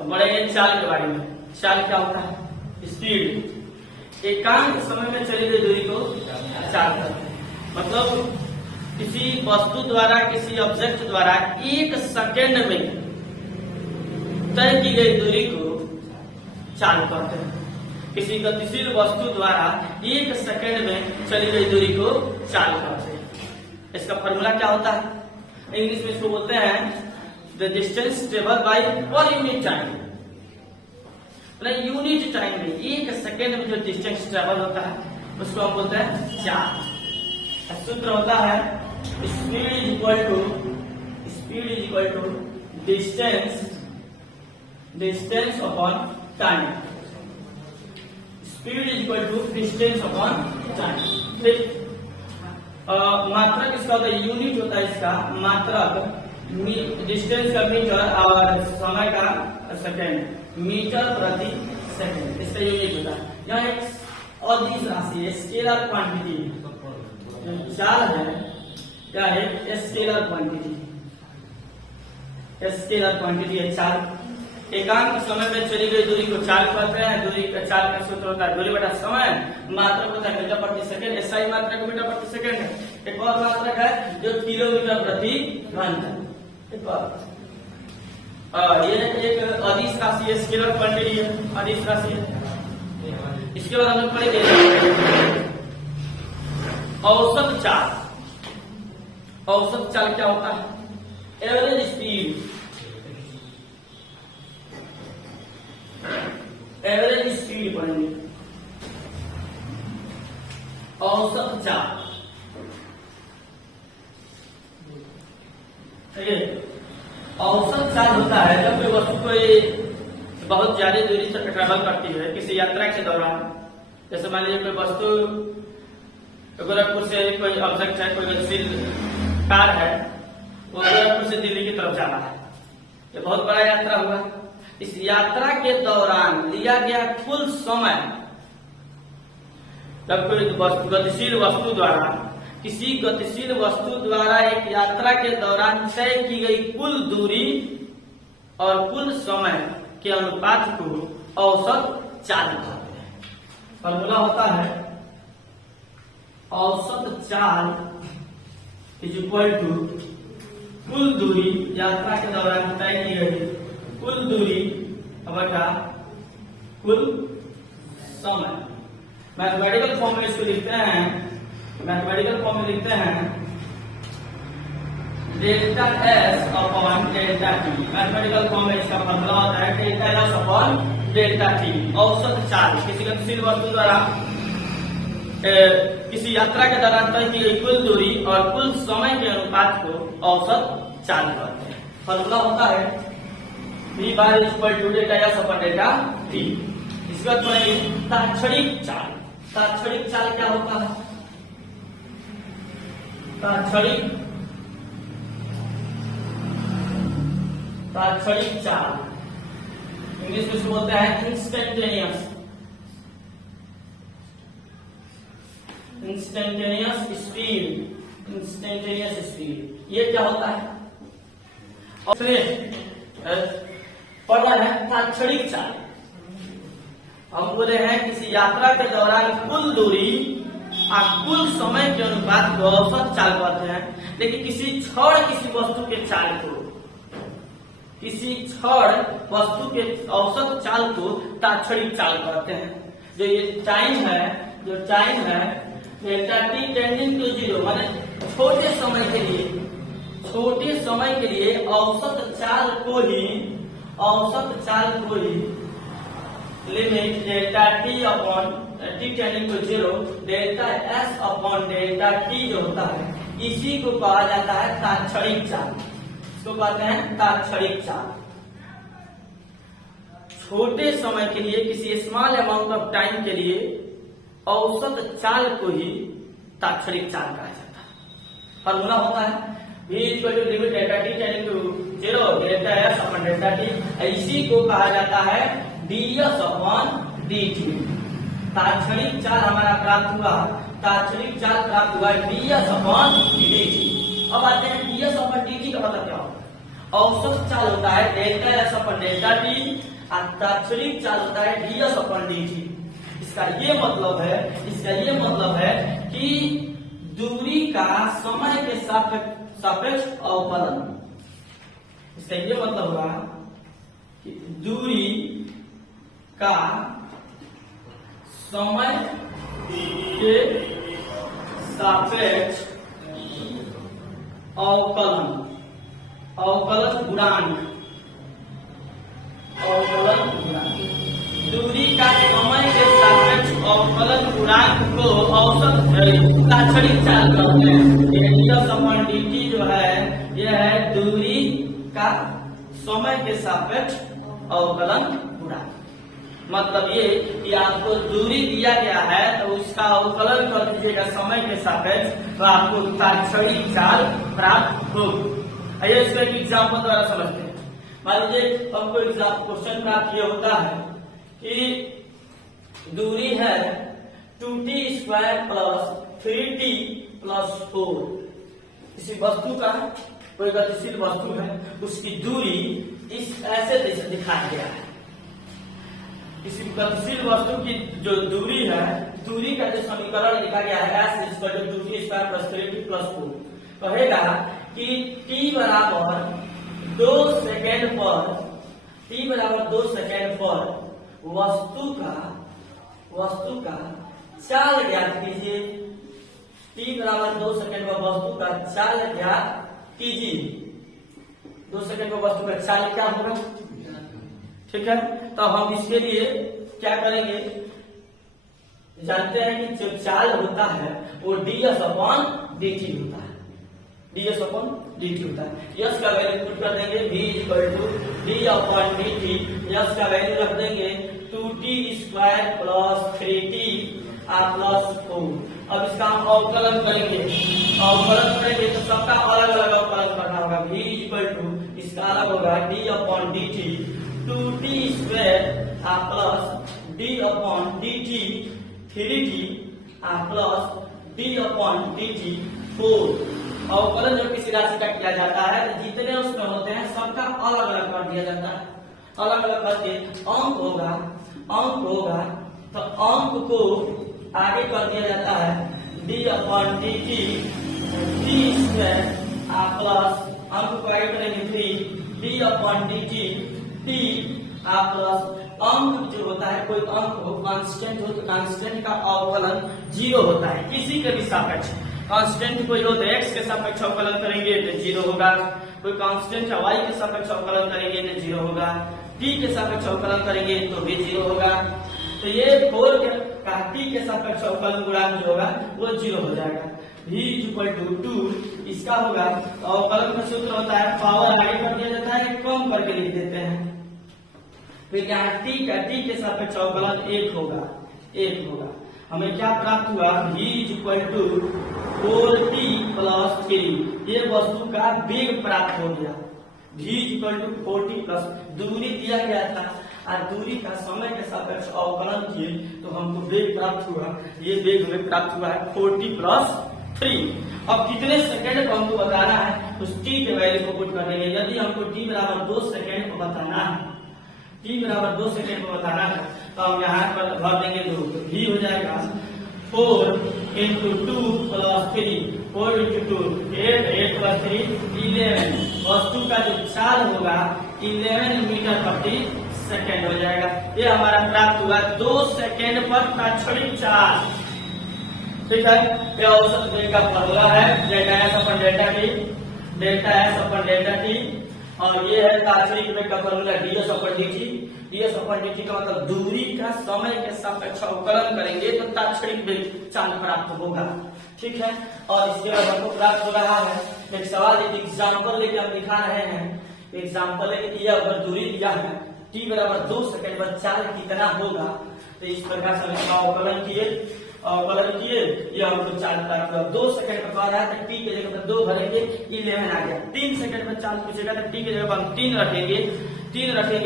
अब बढ़ेंगे चाल के बारे में। चाल क्या होता है? स्पीड। एकांक समय में चली गई दूरी को चाल कहते हैं। मतलब किसी वस्तु द्वारा, किसी ऑब्जेक्ट द्वारा 1 सेकेंड में तय की गई दूरी को चाल कहते हैं। किसी गतिशील वस्तु द्वारा 1 सेकेंड में चली गई दूरी को चाल कहते हैं। इसका फॉर्मूला क्या होता है? इंग्लिश में इसको बोलते हैं the distance travel by per unit time. मतलब यूनिट टाइम में 1 सेकेंड में जो डिस्टेंस ट्रेवल होता है उसको हम बोलते हैं चाल। सूत्र होता है speed is equal to distance upon time. Speed is equal to distance upon time. ठीक। मात्रक इसका होता है, यूनिट होता है इसका मात्रक, डिस्टेंस का मीटर और समय का सेकेंड, मीटर प्रति सेकेंड इसका यूनिट होता है। यहाँ एक अदिश राशि है, स्केलर क्वांटिटी चाल है। क्या है? Scalar quantity. स्केलर क्वांटिटी है चाल। एकांक समय में चली गई दूरी को चाल कहते हैं। दूरी का चाल का सूत्र होता है दूरी बटा समय, मात्रक होता है मीटर प्रति सेकंड। एसआई मात्रक मीटर प्रति सेकंड है। एक और मात्रक है जो किलोमीटर प्रति घंटा। एक और ये एक अदिश राशि है, स्केलर क्वांटिटी है, अदिश राशि है। इसके बाद हम पढ़ेंगे औसत चाल। औसत चाल क्या होता है? Average speed. एवरेज स्पीड पढ़ेंगे। औसत चाल, ठीक है। औसत चाल होता है जब कोई वस्तु कोई बहुत ज्यादा दूरी से ट्रैवल करती है किसी यात्रा के दौरान। जैसे मान लीजिए कोई वस्तु गोरखपुर से, कोई ऑब्जेक्ट है, कोई गतिशील कार है, वो गोरखपुर से दिल्ली की तरफ जा रहा है। ये बहुत बड़ा यात्रा हुआ। इस यात्रा के दौरान लिया गया कुल समय, जब कोई गतिशील वस्तु द्वारा, किसी गतिशील वस्तु द्वारा एक यात्रा के दौरान तय की गई कुल दूरी और कुल समय के अनुपात को औसत चाल कहते हैं। फॉर्मूला होता है औसत चाल इज इक्वल टू कुल दूरी, यात्रा के दौरान तय की गई कुल दूरी बटा कुल समय। मैथमेटिकल फॉर्म में इसको लिखते हैं, मैथमेटिकल फॉर्म में लिखते हैं delta S upon delta T. Mathematical form में इसका फॉर्मूला होता है delta S upon delta T. औसत चाल किसी गतिशील वस्तु द्वारा किसी यात्रा के दौरान तय की गई कुल दूरी और कुल समय के अनुपात को औसत चाल कहते हैं। फॉर्मूला होता है v bar is equal to delta S upon delta T. इसका तात्क्षणिक चाल। तात्क्षणिक चाल क्या होता है? तात्क्षणिक चाल इंग्लिश में इसको बोलते हैं इंस्टेंटेनियस स्पीड। इंस्टेंटेनियस स्पीड ये क्या होता है? पढ़ा है तात्क्षणिक चाल। हम बोले हैं किसी यात्रा के दौरान कुल दूरी और कुल समय के अनुपात को औसत चाल कहते हैं। लेकिन किसी क्षण किसी वस्तु के चाल को, किसी क्षण वस्तु के औसत चाल को तात्क्षणिक चाल कहते हैं। जो ये टाइम है डेल्टा टी टेंडिंग टू 0, माने छोटे समय के लिए औसत चाल को ही limit delta t upon t tending to 0 delta S upon delta t जो होता है इसी को कहा जाता है तात्क्षणिक चाल। इसको कहते हैं तात्क्षणिक चाल। छोटे समय के लिए, किसी स्मॉल अमाउंट ऑफ टाइम के लिए औसत चाल को ही तात्क्षणिक चाल कहा जाता है। फॉर्मूला होता है v equal to limit delta T tending to 0 delta S upon delta T. इसी को कहा जाता है ds अपॉन dt। तात्क्षणिक चाल हमारा प्राप्त हुआ, तात्क्षणिक चाल प्राप्त हुआ ds अपॉन dt। अब आते हैं ds अपॉन dt का मतलब क्या होता है? औसत चाल होता है डेल्टा एस अपन डेल्टा टी और तात्क्षणिक चाल होता है डी एस अपन डी टी। इसका ये मतलब है कि दूरी का समय के सापेक्ष अवकलन। इसका ये मतलब हुआ कि दूरी का समय के सापेक्ष अवकलन गुणांक दूरी का समय के सापेक्ष अवकलन गुणांक को औसत तात्क्षणिक चाल कहते हैं। dt जो है यह है दूरी का समय के सापेक्ष अवकलन गुणांक। मतलब ये कि आपको दूरी दिया गया है तो उसका अवकलन कर दीजिएगा समय के सापेक्ष तो आपको तात्क्षणिक चाल प्राप्त होगी। आइए इसका एक एग्जाम्पल द्वारा समझते हैं। मान लीजिए हमको क्वेश्चन प्राप्त ये होता है कि दूरी है 2t² + 3t + 4। किसी वस्तु का कोई गतिशील वस्तु है उसकी दूरी इस ऐसे दिखाया गया है। किसी गतिशील वस्तु की जो दूरी है दूरी का जो समीकरण लिखा गया है s = 2t² + 3t + 4 कहेगा कि t बराबर 2 सेकेंड पर वस्तु का चाल ज्ञात कीजिए। t बराबर 2 सेकेंड पर वस्तु का चाल ज्ञात कीजिए। 2 सेकेंड पर वस्तु का चाल क्या होगा? ठीक है, तो हम इसके लिए क्या करेंगे? जानते हैं कि जो चाल होता है वो ds/dt होता है। ds/dt होता है। यस का वैल्यू पुट कर देंगे v = d/dt। यस का वैल्यू रख देंगे 2t² + 3t + 4। अब इसका हम अवकलन करेंगे तो सबका अलग अलग अवकलन करना होगा। v = इसका अलग होगा d/dt 2t² + d/dt 3t + d/dt 4। अवकलन जब किसी राशि का किया जाता है तो जितने उसमें होते हैं सबका अलग अलग कर दिया जाता है। अलग अलग करके अंक होगा तो अंक को आगे कर दिया जाता है d/dt t² प्लस अंक को आगे करेंगे 3 d/dt t प्लस अंक जो होता है कोई अंक हो कांस्टेंट हो तो कांस्टेंट का अवकलन 0 होता है किसी के भी सापेक्ष। कांस्टेंट कोई हो तो x के सापेक्ष अवकलन करेंगे तो 0 होगा। कोई कांस्टेंट y के सापेक्ष अवकलन करेंगे तो 0 होगा। t के सापेक्ष अवकलन करेंगे तो भी 0 होगा। तो ये 4 का t के सापेक्ष अवकलन गुणांक जो होगा वो 0 हो जाएगा। v = 2 इसका होगा। अवकलन का सूत्र होता है पावर आगे कर दिया जाता है कम करके लिख देते हैं। फिर यहाँ t के सापेक्ष अवकलन 1 होगा। हमें क्या प्राप्त हुआ? v = 4t + 3। ये वस्तु का वेग प्राप्त हो गया। v = 4t + दूरी दिया गया था और दूरी का समय के सापेक्ष अवकलन किए तो हमको वेग प्राप्त हुआ। ये वेग हमें प्राप्त हुआ है 4t + 3। अब कितने सेकंड को हमको बताना है उस t के वैल्यू को पुट कर देंगे। यदि हमको t बराबर 2 सेकंड को बताना है तो हम यहाँ पर भर देंगे 2 तो v हो जाएगा 4 × 2 + 3 4 × 2 8 + 3 11। वस्तु का जो चाल होगा 11 मीटर प्रति सेकेंड हो जाएगा। ये हमारा प्राप्त हुआ 2 सेकेंड पर तात्क्षणिक चाल। ठीक है, ये औसत वेग का फॉर्मूला है ΔS/ΔT और ये है तात्क्षणिक वेग का फॉर्मूला ds/dt का मतलब दूरी का समय के सापेक्ष अवकलन करेंगे तो तात्क्षणिक वेग चाल प्राप्त होगा। ठीक है, और इसके बाद हमको प्राप्त हो रहा है एक सवाल, एक एग्जाम्पल लेके हम दिखा रहे हैं। एग्जाम्पल है कि अगर दूरी दिया है t बराबर 2 सेकंड पर चाल कितना होगा तो इस प्रकार से हम अवकलन किए ये हमको चाल प्राप्त हुआ। 2 सेकंड पर कह रहा है तो t की जगह पर 2 भरेंगे 11 आ गया। 3 सेकंड पर चाल पूछेगा तो t की जगह पर हम 3 रखेंगे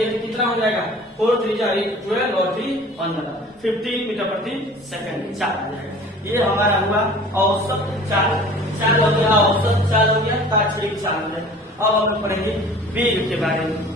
तो कितना हो जाएगा? 4 3 12 और 3 15 15 मीटर प्रति सेकंड चाल आ जाएगा। ये हमारा हुआ औसत चाल हो गया, औसत चाल हो गया, तात्क्षणिक चाल हो गया। अब हम लोग पढ़ेंगे वेग के बारे में।